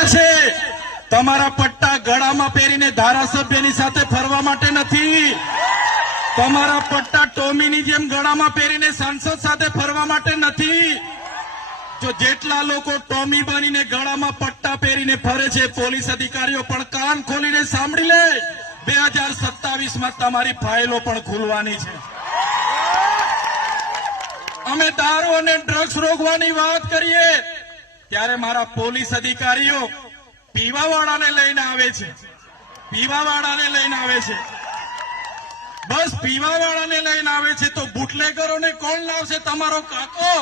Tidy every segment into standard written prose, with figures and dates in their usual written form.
આવ્યા છે તમારા પટ્ટા ગળામાં પહેરીને ધારાસભ્યની સાથે ફરવા માટે નથી, તમારા પટ્ટા ટોમીની જેમ ગળામાં પહેરીને સાંસદ સાથે ફરવા માટે નથી। જો જેટલા લોકો ટોમી બનીને ગળામાં પટ્ટા પહેરીને ફરે છે, પોલીસ અધિકારીઓ પણ કાન ખોલીને સાંભળી લે, 2027માં તમારી ફાઇલો પણ ખુલવાની છે। અમે દારૂ અને ડ્રગ્સ રોકવાની વાત કરીએ ત્યારે મારા પોલીસ અધિકારીઓ પીવાવાળાને લઈને આવે છે, પીવાવાળાને લઈને આવે છે, બસ પીવાવાળાને લઈને આવે છે તો બુટલેગરોને કોણ લાવશે? તમારો કાકો।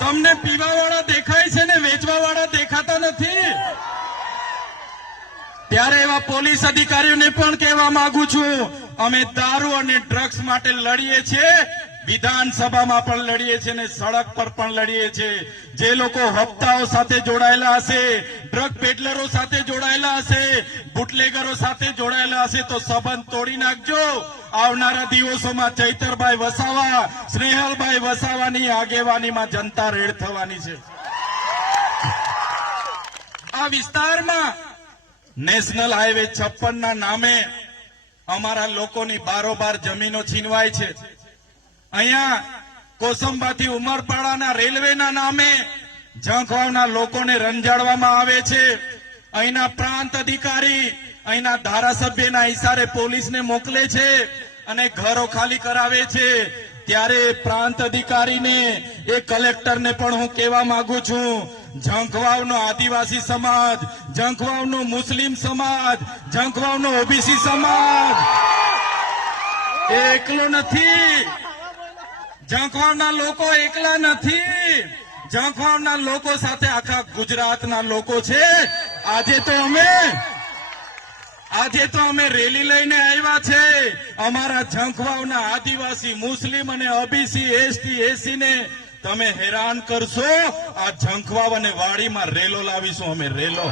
તમને પીવાવાળા દેખાય છે ને વેચવાવાળા દેખાતા નથી। ત્યારે એવા પોલીસ અધિકારીઓને પણ કહેવા માંગુ છું, અમે દારૂ અને ડ્રગ્સ માટે લડીએ છીએ, વિધાનસભામાં પણ લડીએ છીએ ને સડક પર પણ લડીએ છીએ। જે લોકો હપ્તાઓ સાથે જોડાયેલા હશે, ડ્રગ પેડલરો સાથે જોડાયેલા હશે, બુટલેગરો સાથે જોડાયેલા હશે તો સંબંધ તોડી નાખજો। આવનારા દિવસોમાં ચૈતરભાઈ વસાવા, સ્નેહલભાઈ વસાવાની આગેવાનીમાં જનતા રેડ થવાની છે। આ વિસ્તારમાં નેશનલ હાઈવે 56 ના નામે અમારા લોકોની બારોબાર જમીનો છીનવાય છે। અહીંયા કોસંબાથી ઉમરપાડાના રેલવેના નામે ઝંખવાવના લોકોને રંજાડવામાં આવે છે। અહીંના પ્રાંત અધિકારી અહીંના ધારાસભ્યના ઇશારે પોલીસને મોકલે છે અને ઘરો ખાલી કરાવે છે। ત્યારે પ્રાંત અધિકારીને એ કલેક્ટરને પણ હું કહેવા માંગુ છું, ઝંખવાવનો આદિવાસી સમાજ, ઝંખવાવનો મુસ્લિમ સમાજ, ઝંખવાવનો ઓબીસી સમાજ એ એકલો નથી। ઝંખવાવના લોકો એકલા નથી, ઝંખવાવના લોકો સાથે આખા ગુજરાતના લોકો છે। આજે તો અમે રેલી લઈને આવ્યા છે। અમારા ઝંખવાવના આદિવાસી, મુસ્લિમ અને ઓબીસી, એસટી, એસી ને તમે હેરાન કરશો, આ ઝંખવાવ અને વાડીમાં રેલો લાવીશું અમે, રેલો।